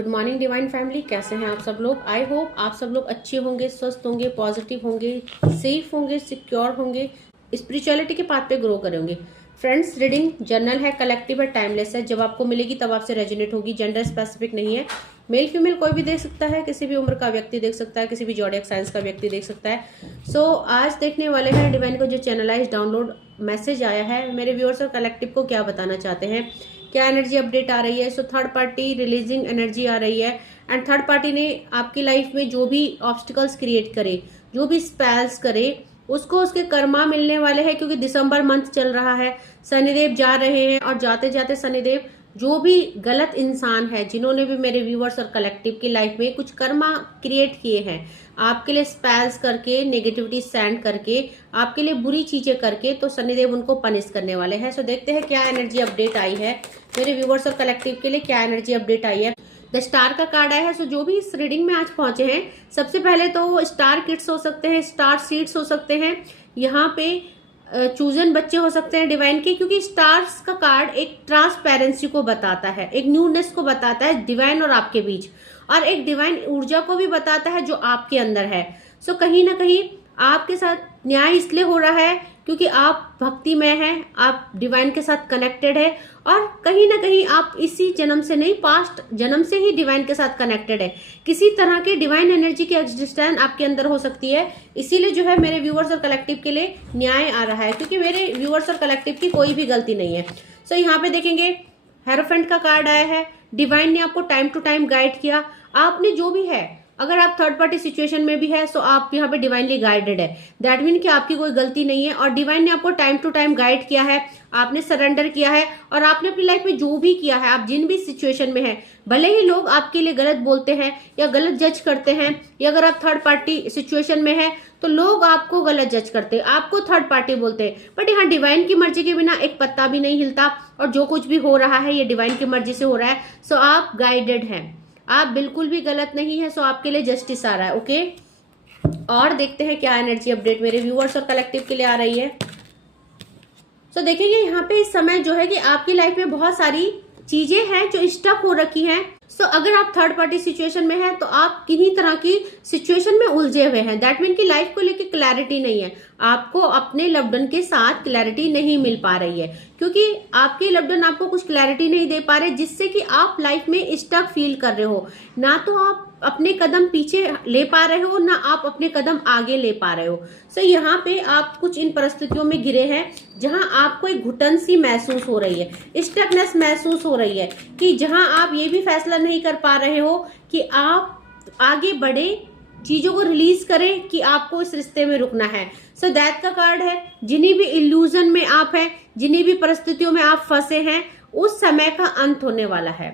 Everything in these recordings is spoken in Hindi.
गुड मॉर्निंग डिवाइन फैमिली, कैसे हैं आप सब लोग। आई होप आप सब लोग अच्छे होंगे, स्वस्थ होंगे, पॉजिटिव होंगे, सेफ होंगे, सिक्योर होंगे, स्पिरिचुअलिटी के पाथ पे ग्रो करेंगे। फ्रेंड्स, रीडिंग जर्नल है, कलेक्टिव है, टाइमलेस है। जब आपको मिलेगी तब आपसे रेजोनेट होगी। जेंडर स्पेसिफिक नहीं है, मेल फीमेल कोई भी देख सकता है, किसी भी उम्र का व्यक्ति देख सकता है, किसी भी जॉडियक साइंस का व्यक्ति देख सकता है। सो आज देखने वाले हैं डिवाइन को जो चैनलाइज डाउनलोड मैसेज आया है, मेरे व्यूअर्स और कलेक्टिव को क्या बताना चाहते हैं, क्या एनर्जी अपडेट आ रही है। So third party releasing energy आ रही है एंड थर्ड पार्टी ने आपकी लाइफ में जो भी ऑब्स्टिकल्स क्रिएट करे, जो भी स्पेल्स करे, उसको उसके कर्मा मिलने वाले हैं। क्योंकि दिसंबर मंथ चल रहा है, शनिदेव जा रहे हैं और जाते जाते शनिदेव जो भी गलत इंसान है, जिन्होंने भी मेरे व्यूअर्स और कलेक्टिव की लाइफ में कुछ कर्मा क्रिएट किए हैं, आपके लिए स्पेल्स करके, नेगेटिविटी सेंड करके, आपके लिए बुरी चीजें करके, तो शनिदेव उनको पनिश करने वाले हैं। सो देखते हैं क्या एनर्जी अपडेट आई है मेरे व्यूअर्स और कलेक्टिव के लिए, क्या एनर्जी अपडेट आई है। द स्टार का कार्ड आया है। सो जो भी इस रीडिंग में आज पहुंचे हैं, सबसे पहले तो स्टार किड्स हो सकते हैं, स्टार सीड्स हो सकते हैं, यहाँ पे चूजन बच्चे हो सकते हैं डिवाइन के, क्योंकि स्टार्स का कार्ड एक ट्रांसपेरेंसी को बताता है, एक न्यूनेस को बताता है डिवाइन और आपके बीच, और एक डिवाइन ऊर्जा को भी बताता है जो आपके अंदर है। सो कहीं ना कहीं आपके साथ न्याय इसलिए हो रहा है क्योंकि आप भक्तिमय हैं, आप डिवाइन के साथ कनेक्टेड है, और कहीं ना कहीं आप इसी जन्म से नहीं, पास्ट जन्म से ही डिवाइन के साथ कनेक्टेड है। किसी तरह के डिवाइन एनर्जी की एग्जिस्टेंस आपके अंदर हो सकती है। इसीलिए जो है मेरे व्यूअर्स और कलेक्टिव के लिए न्याय आ रहा है, क्योंकि मेरे व्यूअर्स और कलेक्टिव की कोई भी गलती नहीं है। सो यहाँ पे देखेंगे हेरोफेंट का कार्ड आया है। डिवाइन ने आपको टाइम टू टाइम गाइड किया। आपने जो भी है, अगर आप थर्ड पार्टी सिचुएशन में भी है, सो आप यहाँ पे डिवाइनली गाइडेड है। दैट मीन कि आपकी कोई गलती नहीं है और डिवाइन ने आपको टाइम टू टाइम गाइड किया है, आपने सरेंडर किया है, और आपने अपनी लाइफ में जो भी किया है, आप जिन भी सिचुएशन में है, भले ही लोग आपके लिए गलत बोलते हैं या गलत जज करते हैं, या अगर आप थर्ड पार्टी सिचुएशन में है तो लोग आपको गलत जज करते हैं, आपको थर्ड पार्टी बोलते हैं, बट यहाँ डिवाइन की मर्जी के बिना एक पत्ता भी नहीं हिलता, और जो कुछ भी हो रहा है ये डिवाइन की मर्जी से हो रहा है। सो आप गाइडेड हैं, आप बिल्कुल भी गलत नहीं है। सो आपके लिए जस्टिस आ रहा है। ओके, और देखते हैं क्या एनर्जी अपडेट मेरे व्यूअर्स और कलेक्टिव के लिए आ रही है। सो देखेंगे यहाँ पे इस समय जो है कि आपकी लाइफ में बहुत सारी चीजें हैं जो स्टक हो रखी हैं। सो अगर आप थर्ड पार्टी सिचुएशन में हैं तो आप किन्हीं तरह की सिचुएशन में उलझे हुए हैं। दैट मीन कि लाइफ को लेके क्लैरिटी नहीं है, आपको अपने लव्ड वन के साथ क्लैरिटी नहीं मिल पा रही है, क्योंकि आपके लव्ड वन आपको कुछ क्लैरिटी नहीं दे पा रहे, जिससे कि आप लाइफ में स्टक फील कर रहे हो। ना तो आप अपने कदम पीछे ले पा रहे हो, ना आप अपने कदम आगे ले पा रहे हो। सो यहाँ पे आप कुछ इन परिस्थितियों में घिरे हैं जहां आपको एक घुटन सी महसूस हो रही है, स्टकनेस महसूस हो रही है, कि जहां आप ये भी फैसला नहीं कर पा रहे हो कि आप आगे बढ़े, चीजों को रिलीज करें, कि आपको इस रिश्ते में रुकना है। सो दैट का कार्ड है। जिन्हीं भी इल्यूजन में आप हैं, जिन्हीं भी परिस्थितियों में आप फंसे हैं, उस समय का अंत होने वाला है,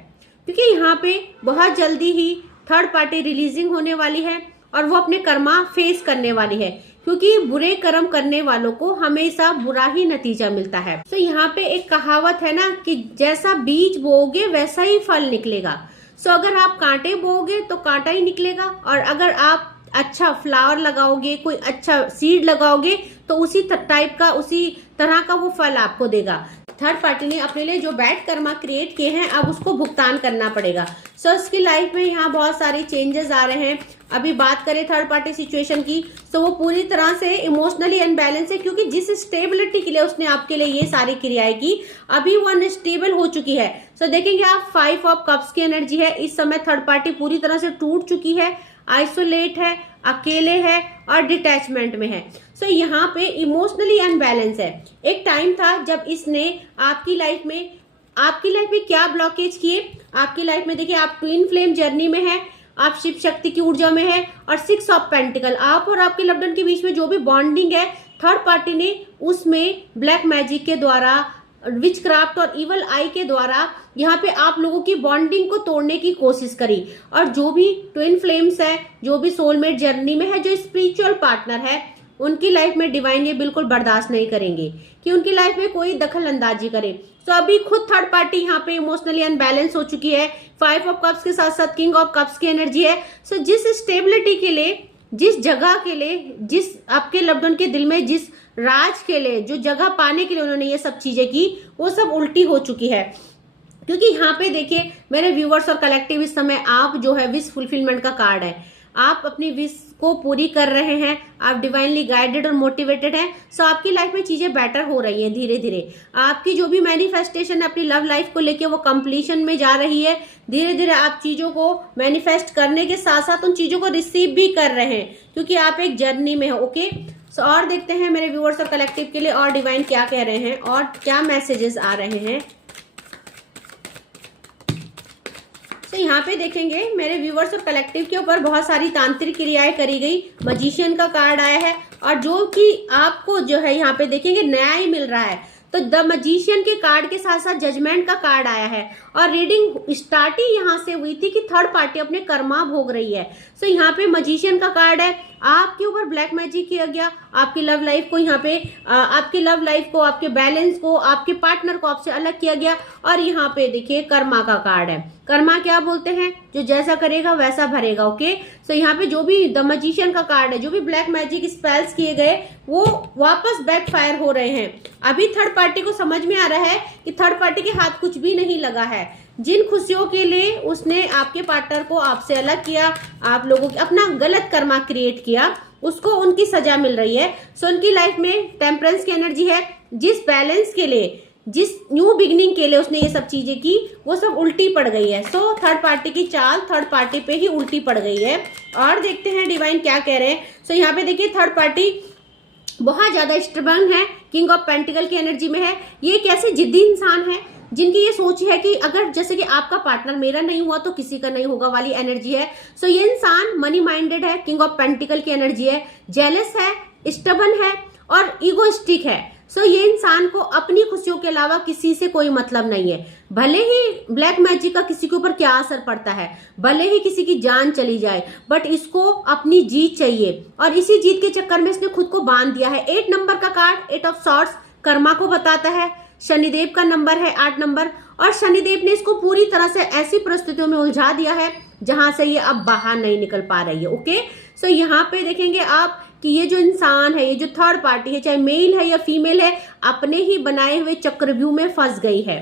क्योंकि यहाँ पे बहुत जल्दी ही थर्ड पार्टी रिलीजिंग होने वाली है और वो अपने कर्मा फेस करने वाली है, क्योंकि बुरे कर्म करने वालों को हमेशा बुरा ही नतीजा मिलता है। तो यहाँ पे एक कहावत है ना कि जैसा बीज बोओगे वैसा ही फल निकलेगा। सो अगर आप कांटे बोओगे तो कांटा ही निकलेगा, और अगर आप अच्छा फ्लावर लगाओगे, कोई अच्छा सीड लगाओगे, तो उसी टाइप का, उसी तरह का वो फल आपको देगा। थर्ड पार्टी ने अपने लिए जो बैड कर्मा क्रिएट किए हैं, अब उसको भुगतान करना पड़ेगा। सो उसकी लाइफ में यहाँ बहुत सारी चेंजेस आ रहे हैं। अभी बात करें थर्ड पार्टी सिचुएशन की, तो वो पूरी तरह से इमोशनली अनबैलेंस है, क्योंकि जिस स्टेबिलिटी के लिए उसने आपके लिए ये सारी क्रियाएं की, अभी वो अनस्टेबल हो चुकी है। सो देखेंगे आप 5 ऑफ कप्स की एनर्जी है। इस समय थर्ड पार्टी पूरी तरह से टूट चुकी है, आइसोलेट है, अकेले है और डिटैचमेंट में है। सो यहाँ पे इमोशनली अनबैलेंस है। एक टाइम था जब इसने आपकी लाइफ में क्या ब्लॉकेज किए। आपकी लाइफ में देखिए, आप ट्विन फ्लेम जर्नी में है, आप शिव शक्ति की ऊर्जा में है, और 6 ऑफ पेंटिकल, आप और आपके लव्ड वन के बीच में जो भी बॉन्डिंग है, थर्ड पार्टी ने उसमें ब्लैक मैजिक के द्वारा, विच क्राफ्ट और इवल आई के द्वारा यहाँ पे आप लोगों की बॉन्डिंग को तोड़ने की कोशिश करी। और जो भी ट्विन फ्लेम्स है, जो भी सोलमेट जर्नी में है, जो स्पिरिचुअल पार्टनर है, उनकी लाइफ में डिवाइन ये बिल्कुल बर्दाश्त नहीं करेंगे कि उनकी लाइफ में कोई दखल अंदाजी करे। तो अभी खुद थर्ड पार्टी यहाँ पे इमोशनली अनबैलेंस हो चुकी है। 5 ऑफ कप्स के साथ साथ किंग ऑफ कप्स की एनर्जी है। सो जिस स्टेबिलिटी के लिए, जिस जगह के लिए, जिस आपके लव्ड वन के दिल में जिस राज के लिए, जो जगह पाने के लिए उन्होंने ये सब चीजें की, वो सब उल्टी हो चुकी है। क्योंकि यहाँ पे देखिए मेरे व्यूअर्स और कलेक्टिव इस समय आप जो है विश फुलफिलमेंट का कार्ड है, आप अपनी विश को पूरी कर रहे हैं, आप डिवाइनली गाइडेड और मोटिवेटेड हैं। सो आपकी लाइफ में चीजें बेटर हो रही हैं धीरे धीरे। आपकी जो भी मैनिफेस्टेशन है अपनी लव लाइफ को लेके वो कंप्लीशन में जा रही है। धीरे धीरे आप चीजों को मैनिफेस्ट करने के साथ साथ उन चीजों को रिसीव भी कर रहे हैं, क्योंकि आप एक जर्नी में हो। ओके, सो और देखते हैं मेरे व्यूअर्स और कलेक्टिव के लिए और डिवाइन क्या कह रहे हैं और क्या मैसेजेस आ रहे हैं। तो यहाँ पे देखेंगे मेरे व्यूवर्स और कलेक्टिव के ऊपर बहुत सारी तांत्रिक क्रियाएं करी गई। मजिशियन का कार्ड आया है और जो कि आपको जो है यहाँ पे देखेंगे न्याय मिल रहा है। तो द मजिशियन के कार्ड के साथ साथ जजमेंट का कार्ड आया है और रीडिंग स्टार्ट ही यहाँ से हुई थी कि थर्ड पार्टी अपने कर्मा भोग रही है। सो यहाँ पे मजिशियन का कार्ड है, आपके ऊपर ब्लैक मैजिक किया गया, आपकी लव लाइफ को यहाँ पे आपकी लव लाइफ को, आपके बैलेंस को, आपके पार्टनर को आपसे अलग किया गया। और यहाँ पे देखिए कर्मा का कार्ड है। कर्मा क्या बोलते हैं? जो जैसा करेगा वैसा भरेगा। ओके, सो यहाँ पे जो भी द मजिशियन का कार्ड है, जो भी ब्लैक मैजिक स्पेल्स किए गए वो वापस बैक फायर हो रहे हैं। अभी थर्ड पार्टी को समझ में आ रहा है कि थर्ड पार्टी के हाथ कुछ भी नहीं लगा है। जिन खुशियों के लिए उसने आपके पार्टनर को आपसे अलग किया, आप लोगों की अपना गलत कर्मा क्रिएट किया, उसको उनकी सजा मिल रही है। सो उनकी लाइफ में टेम्परेंस की एनर्जी है। जिस बैलेंस के लिए, जिस न्यू बिगनिंग के लिए उसने ये सब चीजें की, वो सब उल्टी पड़ गई है। सो थर्ड पार्टी की चाल थर्ड पार्टी पे ही उल्टी पड़ गई है। और देखते हैं डिवाइन क्या कह रहे हैं। सो यहाँ पे देखिए थर्ड पार्टी बहुत ज्यादा स्ट्रगल है, किंग ऑफ पेंटिकल की एनर्जी में है। ये एक ऐसे जिद्दी इंसान है जिनकी ये सोच है कि अगर जैसे कि आपका पार्टनर मेरा नहीं हुआ तो किसी का नहीं होगा वाली एनर्जी है। सो ये इंसान मनी माइंडेड है, किंग ऑफ पेंटिकल की एनर्जी है, जेलस है, स्टबन है और ईगोइस्टिक है। सो ये इंसान को अपनी खुशियों के अलावा किसी से कोई मतलब नहीं है। भले ही ब्लैक मैजिक का किसी के ऊपर क्या असर पड़ता है, भले ही किसी की जान चली जाए, बट इसको अपनी जीत चाहिए और इसी जीत के चक्कर में इसने खुद को बांध दिया है। 8 नंबर का कार्ड 8 ऑफ सॉर्ड्स कर्मा को बताता है। शनिदेव का नंबर है 8 नंबर और शनिदेव ने इसको पूरी तरह से ऐसी परिस्थितियों में उलझा दिया है जहां से ये अब बाहर नहीं निकल पा रही है। ओके, सो यहाँ पे देखेंगे आप कि ये जो इंसान है, ये जो थर्ड पार्टी है, चाहे मेल है या फीमेल है, अपने ही बनाए हुए चक्रव्यूह में फंस गई है।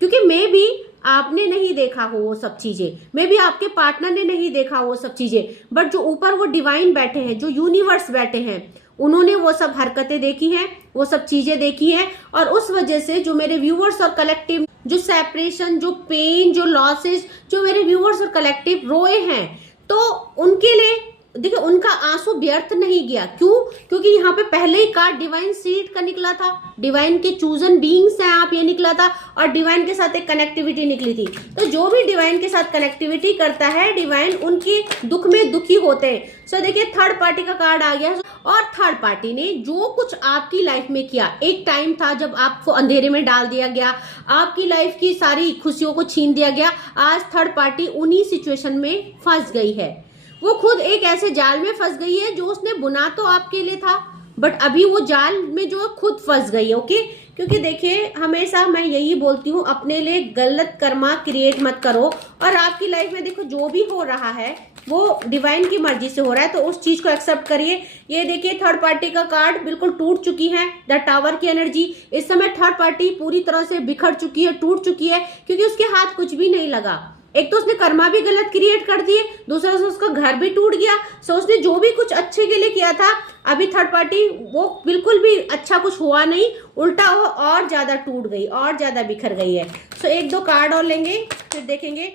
क्योंकि मे भी आपने नहीं देखा हो वो सब चीजें, मे भी आपके पार्टनर ने नहीं देखा वो सब चीजें, बट जो ऊपर वो डिवाइन बैठे हैं, जो यूनिवर्स बैठे हैं, उन्होंने वो सब हरकतें देखी हैं, वो सब चीजें देखी हैं। और उस वजह से जो मेरे व्यूअर्स और कलेक्टिव जो सेपरेशन, जो पेन, जो लॉसेस, जो मेरे व्यूअर्स और कलेक्टिव रोए हैं, तो उनके लिए देखिए उनका आंसू व्यर्थ नहीं गया। क्यों? क्योंकि यहाँ पे पहले ही कार्ड डिवाइन सीड का निकला था, डिवाइन के चूजन बीइंग्स हैं आप, ये निकला था और डिवाइन के साथ एक कनेक्टिविटी निकली थी। तो जो भी डिवाइन के साथ कनेक्टिविटी करता है, डिवाइन उनके दुख में दुखी होते हैं। सो देखिए थर्ड पार्टी का कार्ड आ गया और थर्ड पार्टी ने जो कुछ आपकी लाइफ में किया, एक टाइम था जब आपको अंधेरे में डाल दिया गया, आपकी लाइफ की सारी खुशियों को छीन दिया गया। आज थर्ड पार्टी उन्हीं सिचुएशन में फंस गई है। वो खुद एक ऐसे जाल में फंस गई है जो उसने बुना तो आपके लिए था, बट अभी वो जाल में जो खुद फंस गई है। ओके, क्योंकि देखिए हमेशा मैं यही बोलती हूँ, अपने लिए गलत कर्मा क्रिएट मत करो। और आपकी लाइफ में देखो जो भी हो रहा है वो डिवाइन की मर्जी से हो रहा है, तो उस चीज को एक्सेप्ट करिए। ये देखिए थर्ड पार्टी का कार्ड बिल्कुल टूट चुकी है, द टावर की एनर्जी। इस समय थर्ड पार्टी पूरी तरह से बिखर चुकी है, टूट चुकी है, क्योंकि उसके हाथ कुछ भी नहीं लगा। एक तो उसने कर्मा भी गलत क्रिएट कर दिए, दूसरा से उसका घर भी टूट गया। सो उसने जो भी कुछ अच्छे के लिए किया था, अभी थर्ड पार्टी वो बिल्कुल भी अच्छा कुछ हुआ नहीं, उल्टा वो और ज्यादा टूट गई, और ज्यादा बिखर गई है। सो एक दो कार्ड और लेंगे फिर देखेंगे।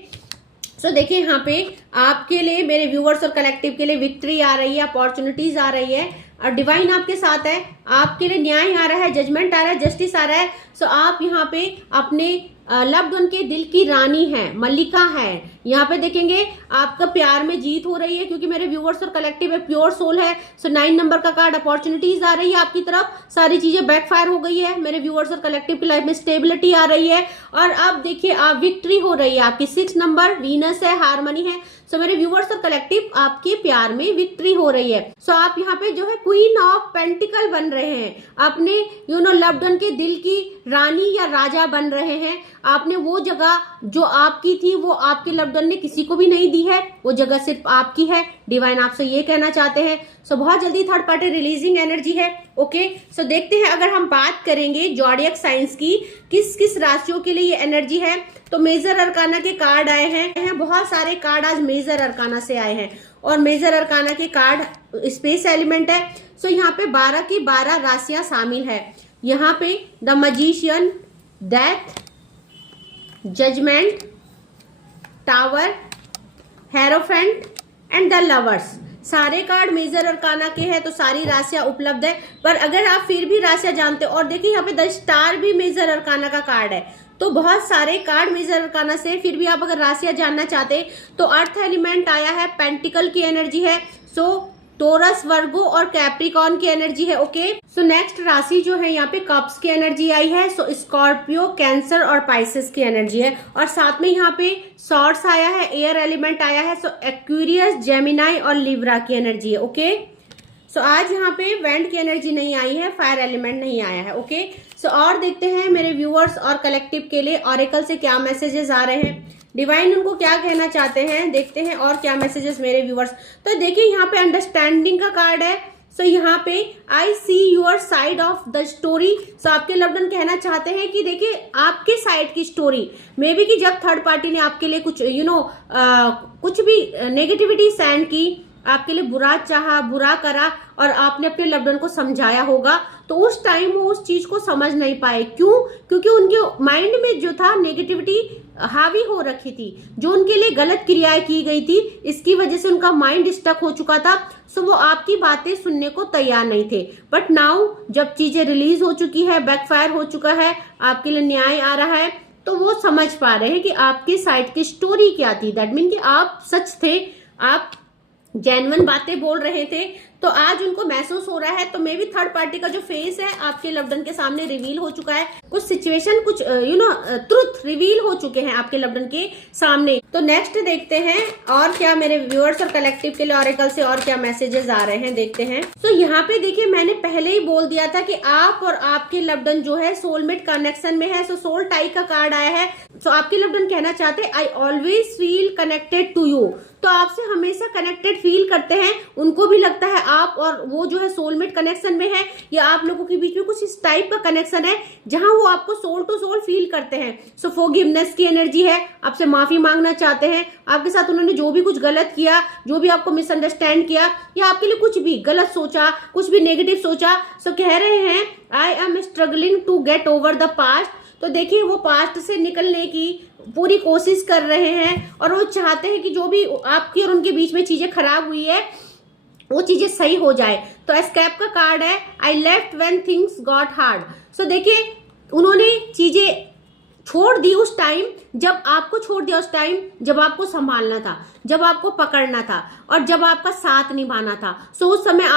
सो देखिए यहाँ पे आपके लिए, मेरे व्यूअर्स और कलेक्टिव के लिए विक्ट्री आ रही है, अपॉर्चुनिटीज आ रही है और डिवाइन आपके साथ है। आपके लिए न्याय आ रहा है, जजमेंट आ रहा है, जस्टिस आ रहा है। सो आप यहाँ पे अपने लव्ड वन के दिल की रानी है, मल्लिका है। यहाँ पे देखेंगे आपका प्यार में जीत हो रही है, क्योंकि मेरे व्यूअर्स और कलेक्टिव है, प्योर सोल है। सो 9 नंबर का कार्ड, अपॉर्चुनिटीज आ रही है आपकी तरफ, सारी चीजें बैकफायर हो गई है। मेरे व्यूअर्स और कलेक्टिव की लाइफ में स्टेबिलिटी आ रही है और अब देखिए आप विक्ट्री हो रही है आपकी। 6 नंबर वीनस है, हार्मनी है। सो मेरे व्यूअर्स और कलेक्टिव आपके प्यार में विक्ट्री हो रही है। सो आप यहाँ पे जो है क्वीन ऑफ पेंटिकल बन रहे हैं, अपने लव्ड वन के दिल की रानी या राजा बन रहे हैं। आपने वो जगह जो आपकी थी वो आपके लव्ड वन ने किसी को भी नहीं दी है, वो जगह सिर्फ आपकी है। डिवाइन आपसे ये कहना चाहते हैं। सो बहुत जल्दी थर्ड पार्टी रिलीजिंग एनर्जी है। ओके, सो देखते हैं अगर हम बात करेंगे जॉडियक साइंस की, किस किस राशियों के लिए ये एनर्जी है। तो मेजर अरकाना के कार्ड आए हैं, बहुत सारे कार्ड आज मेजर अरकाना से आए हैं और मेजर अरकाना के कार्ड स्पेस एलिमेंट है। सो यहाँ पे 12 की 12 राशियां शामिल है। यहाँ पे the magician, death, judgment, tower, hierophant and the lovers, सारे कार्ड मेजर अरकाना के हैं। तो सारी राशियां उपलब्ध है। पर अगर आप फिर भी राशियां जानते हो, और देखिए यहाँ पे द स्टार भी मेजर अरकाना का कार्ड है, तो बहुत सारे कार्ड मेजर अरकाना से, फिर भी आप अगर राशियां जानना चाहते तो अर्थ एलिमेंट आया है, पेंटिकल की एनर्जी है, सो टोरस, वर्गो और कैप्रिकॉन की एनर्जी है। ओके, सो नेक्स्ट राशि जो है यहाँ पे कप्स की एनर्जी आई है, सो स्कॉर्पियो, कैंसर और पाइसेस की एनर्जी है। और साथ में यहाँ पे सॉर्ड्स आया है, एयर एलिमेंट आया है, सो एक्वेरियस, जेमिनाई और लिब्रा की एनर्जी है। ओके, सो आज यहाँ पे वेंट की एनर्जी नहीं आई है, फायर एलिमेंट नहीं आया है। ओके, सो और देखते हैं मेरे व्यूअर्स और कलेक्टिव के लिए ऑरेकल से क्या मैसेजेस आ रहे हैं, डिवाइन उनको क्या कहना चाहते हैं। देखते हैं और क्या मैसेजेस मेरे व्यूअर्स। तो देखिए यहाँ पे अंडरस्टैंडिंग का कार्ड है। सो यहाँ पे I see your side of the story. So आपके लव्ड वन कहना चाहते हैं कि देखिए आपके साइड की स्टोरी, मे बी कि जब थर्ड पार्टी ने आपके लिए कुछ कुछ भी नेगेटिविटी सेंड की, आपके लिए बुरा चाहा, बुरा करा और आपने अपने लव्ड वन को समझाया होगा, तो उस टाइम वो उस चीज को समझ नहीं पाए। क्यों? क्योंकि उनके माइंड में जो था नेगेटिविटी हावी हो रखी थी, जो उनके लिए गलत क्रियाएं की गई थी, इसकी वजह से उनका माइंड स्टक हो चुका था। सो वो आपकी बातें सुनने को तैयार नहीं थे। बट नाउ जब चीजें रिलीज हो चुकी है, बैकफायर हो चुका है, आपके लिए न्याय आ रहा है, तो वो समझ पा रहे हैं कि आपकी साइड की स्टोरी क्या थी। दैट मीन कि आप सच थे, आप जेन्युइन बातें बोल रहे थे। तो आज उनको महसूस हो रहा है। तो मे बी थर्ड पार्टी का जो फेस है आपके लव्ड वन के सामने रिवील हो चुका है, कुछ सिचुएशन, कुछ ट्रुथ रिवील हो चुके हैं आपके लव्ड वन के सामने। तो नेक्स्ट देखते हैं और क्या मेरे व्यूअर्स और कलेक्टिव के लिए ऑरेकल से और क्या मैसेजेस आ रहे हैं, देखते हैं। तो यहाँ पे देखिए मैंने पहले ही बोल दिया था कि आप और आपके लव्ड वन जो है सोलमेट कनेक्शन में है। सो सोल टाई का कार्ड आया है। सो आपके लव्ड वन कहना चाहते I always feel connected to you. तो आपसे हमेशा कनेक्टेड फील करते हैं, उनको भी लगता है आप और वो जो है सोलमेट कनेक्शन में है, या आप लोगों के बीच में कुछ इस टाइप का कनेक्शन है जहां वो आपको सोल टू सोल फील करते हैं। सो फॉरगिवनेस की एनर्जी है, आपसे माफी मांगना चाहते हैं। आपके साथ उन्होंने जो भी कुछ गलत किया, जो भी आपको मिसअंडरस्टैंड किया, या आपके लिए कुछ भी गलत सोचा, कुछ भी नेगेटिव सोचा, सो कह रहे हैं I am struggling to get over the past. तो देखिए वो पास्ट से निकलने की पूरी कोशिश कर रहे हैं और वो चाहते हैं कि जो भी आपकी और उनके बीच में चीजें खराब हुई है वो चीजें सही हो जाए। तो एस्केप का कार्ड है, I left when things got hard. So देखिए उन्होंने चीजें छोड़ दी उस टाइम, जब आपको छोड़ दिया उस टाइम जब आपको संभालना था, जब आपको पकड़ना था और जब आपका साथ निभाना था। सो उस समय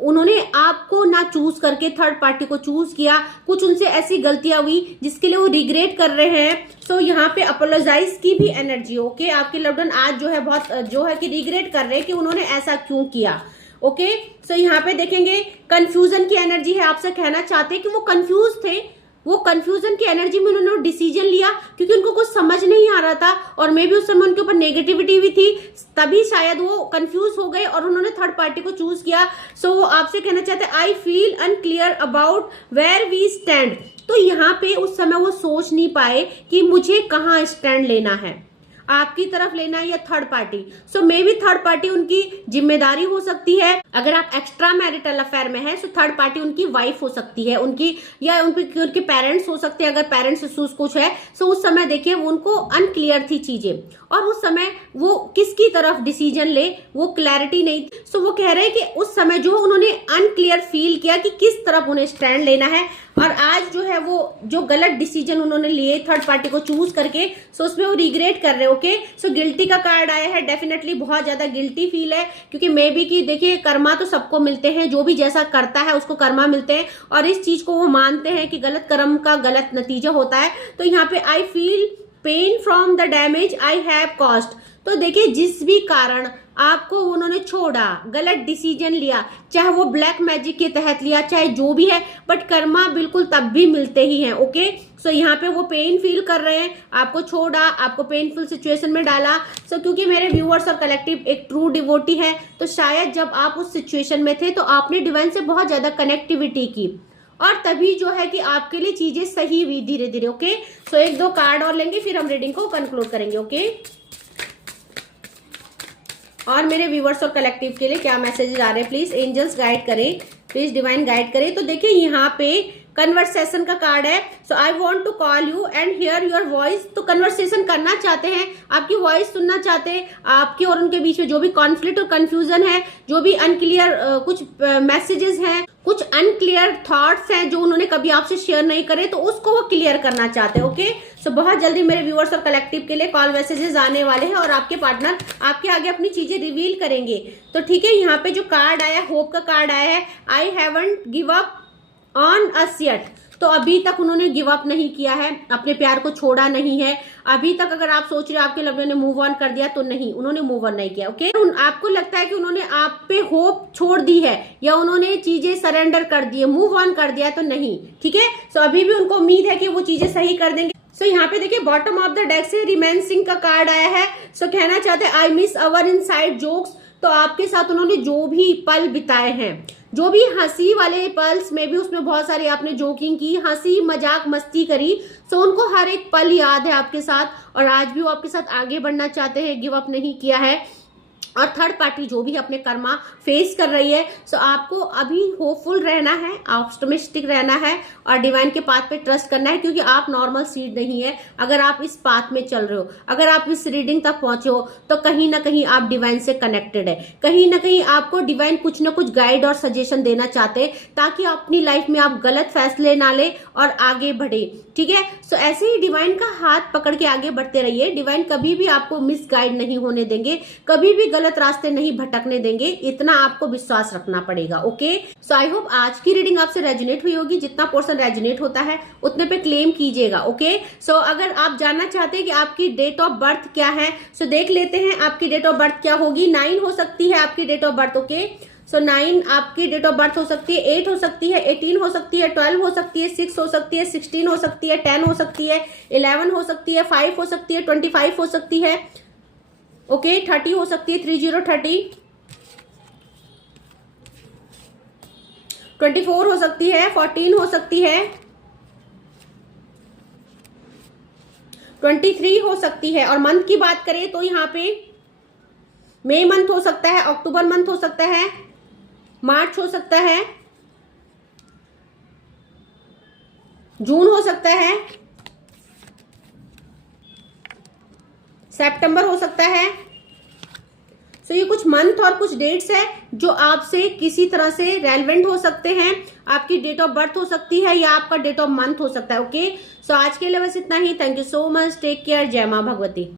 उन्होंने आपको ना चूज करके थर्ड पार्टी को चूज किया। कुछ उनसे ऐसी गलतियां हुई जिसके लिए वो रिग्रेट कर रहे हैं। सो यहाँ पे अपोलोजाइज की भी एनर्जी। ओके, आपके लव्ड वन आज जो है बहुत जो है कि रिग्रेट कर रहे हैं कि उन्होंने ऐसा क्यों किया। ओके, सो यहाँ पे देखेंगे कंफ्यूजन की एनर्जी है। आपसे कहना चाहते हैं कि वो कंफ्यूज थे, वो कंफ्यूजन की एनर्जी में उन्होंने डिसीजन लिया क्योंकि उनको कुछ समझ नहीं आ रहा था और मे बी उस समय उनके ऊपर नेगेटिविटी भी थी, तभी शायद वो कंफ्यूज हो गए और उन्होंने थर्ड पार्टी को चूज किया। सो वो आपसे कहना चाहते हैं I feel unclear about where we stand. तो यहाँ पे उस समय वो सोच नहीं पाए कि मुझे कहाँ स्टैंड लेना है, आपकी तरफ लेना है या third party. So may be third party उनकी जिम्मेदारी हो सकती है। अगर आप एक्स्ट्रा मैरिटल अफेयर में है, सो थर्ड पार्टी उनकी वाइफ हो सकती है, उनकी या उनके पेरेंट्स हो सकते हैं। अगर पेरेंट्स इश्यूज कुछ है, सो उस समय देखिए उनको अनक्लियर थी चीजें और उस समय वो किसकी तरफ डिसीजन ले वो क्लैरिटी नहीं थी। सो वो कह रहे हैं कि उस समय जो उन्होंने अनक्लियर फील किया कि किस तरफ उन्हें स्टैंड लेना है और आज जो है वो जो गलत डिसीजन उन्होंने लिए थर्ड पार्टी को चूज करके, सो उसमें वो रिग्रेट कर रहे हैं। ओके, सो गिल्टी का कार्ड आया है। डेफिनेटली बहुत ज्यादा गिल्टी फील है क्योंकि मे बी कि देखिए कर्मा तो सबको मिलते हैं, जो भी जैसा करता है उसको कर्मा मिलते हैं और इस चीज को वो मानते हैं कि गलत कर्म का गलत नतीजा होता है। तो यहाँ पे I feel pain from the damage I have cost. तो देखिए जिस भी कारण आपको उन्होंने छोड़ा, गलत डिसीजन लिया, चाहे वो ब्लैक मैजिक के तहत लिया, चाहे जो भी है, बट कर्मा बिल्कुल तब भी मिलते ही हैं। ओके, सो यहाँ पे वो पेन फील कर रहे हैं, आपको छोड़ा, आपको पेनफुल सिचुएशन में डाला। सो क्योंकि मेरे व्यूअर्स और कलेक्टिव एक ट्रू डिवोटी है, तो शायद जब आप उस सिचुएशन में थे तो आपने डिवाइन से बहुत ज्यादा कनेक्टिविटी की और तभी जो है कि आपके लिए चीजें सही हुई धीरे धीरे। ओके, सो एक दो कार्ड और लेंगे फिर हम रीडिंग को कंक्लूड करेंगे। ओके, और मेरे व्यूअर्स और कलेक्टिव के लिए क्या मैसेजेस आ रहे हैं, प्लीज एंजल्स गाइड करें, प्लीज डिवाइन गाइड करें। तो देखिए यहाँ पे कन्वर्सेशन का कार्ड है। So I want to call you and hear your voice. तो कन्वर्सेशन करना चाहते हैं, आपकी वॉइस सुनना चाहते हैं, आपके और उनके बीच में जो भी कॉन्फ्लिक्ट और कंफ्यूजन है, जो भी अनक्लियर कुछ मैसेजेस हैं, कुछ अनक्लियर थॉट्स हैं जो उन्होंने कभी आपसे शेयर नहीं करे, तो उसको वो क्लियर करना चाहते हैं। ओके, सो बहुत जल्दी मेरे व्यूअर्स और कलेक्टिव के लिए कॉल मैसेजेस आने वाले हैं और आपके पार्टनर आपके आगे अपनी चीजें रिवील करेंगे। तो ठीक है, यहाँ पे जो कार्ड आया, होप का कार्ड आया है, I haven't give up on us yet. तो अभी तक उन्होंने गिव अप नहीं किया है, अपने प्यार को छोड़ा नहीं है अभी तक। अगर आप सोच रहे हो आपके लव ने मूव ऑन कर दिया, तो नहीं, उन्होंने मूव ऑन नहीं किया। ओके, आपको लगता है कि उन्होंने आप पे होप छोड़ दी है या उन्होंने चीजें सरेंडर कर दी है, मूव ऑन कर दिया, तो नहीं। ठीक है, सो अभी भी उनको उम्मीद है कि वो चीजें सही कर देंगे। सो यहाँ पे देखिए बॉटम ऑफ द डेक से रिमेंसिंग का कार्ड आया है। सो कहना चाहते हैं I miss our inside jokes. तो आपके साथ उन्होंने जो भी पल बिताए हैं, जो भी हंसी वाले पल्स में भी, उसमें बहुत सारी आपने जोकिंग की, हंसी मजाक मस्ती करी। सो उनको हर एक पल याद है आपके साथ और आज भी वो आपके साथ आगे बढ़ना चाहते हैं, गिव अप नहीं किया है। और थर्ड पार्टी जो भी अपने कर्मा फेस कर रही है, सो आपको अभी होपफुल रहना है, ऑप्टिमिस्टिक रहना है और डिवाइन के पाथ पे ट्रस्ट करना है, क्योंकि आप नॉर्मल सीड नहीं है। अगर आप इस पाथ में चल रहे हो, अगर आप इस रीडिंग तक पहुंचे हो, तो कहीं ना कहीं आप डिवाइन से कनेक्टेड है, कहीं ना कहीं आपको डिवाइन कुछ ना कुछ गाइड और सजेशन देना चाहते हैं, ताकि अपनी लाइफ में आप गलत फैसले ना ले और आगे बढ़े। ठीक है, सो ऐसे ही डिवाइन का हाथ पकड़ के आगे बढ़ते रहिए। डिवाइन कभी भी आपको मिसगाइड नहीं होने देंगे, कभी भी गलत रास्ते नहीं भटकने देंगे, इतना आपको विश्वास रखना पड़ेगा। ओके, सो आई होप आज की रीडिंग आपसे रेजोनेट हुई होगी। जितना पोर्शन रेजोनेट होता है उतने पे क्लेम कीजिएगा। ओके, सो अगर आप जानना चाहते हैं कि आपकी डेट ऑफ बर्थ क्या है, सो देख लेते हैं आपकी डेट ऑफ बर्थ क्या होगी। 9 हो सकती है आपकी डेट ऑफ बर्थ। ओके, सो 9 आपकी डेट ऑफ बर्थ हो सकती है, 8 हो सकती है, 18 हो सकती है, 12 हो सकती है, 6 हो सकती है, 16 हो सकती है, 10 हो सकती है, 11 हो सकती है, 5 हो सकती है, 25 हो सकती है। ओके, 30 हो सकती है, 30, 24 हो सकती है, 14 हो सकती है, 23 हो सकती है। और मंथ की बात करें तो यहाँ पे मई मंथ हो सकता है, अक्टूबर मंथ हो सकता है, मार्च हो सकता है, जून हो सकता है, सितंबर हो सकता है। सो ये कुछ मंथ और कुछ डेट्स है जो आपसे किसी तरह से रेलेवेंट हो सकते हैं। आपकी डेट ऑफ बर्थ हो सकती है या आपका डेट ऑफ मंथ हो सकता है। ओके, सो आज के लिए बस इतना ही। Thank you so much, take care, जय मां भगवती।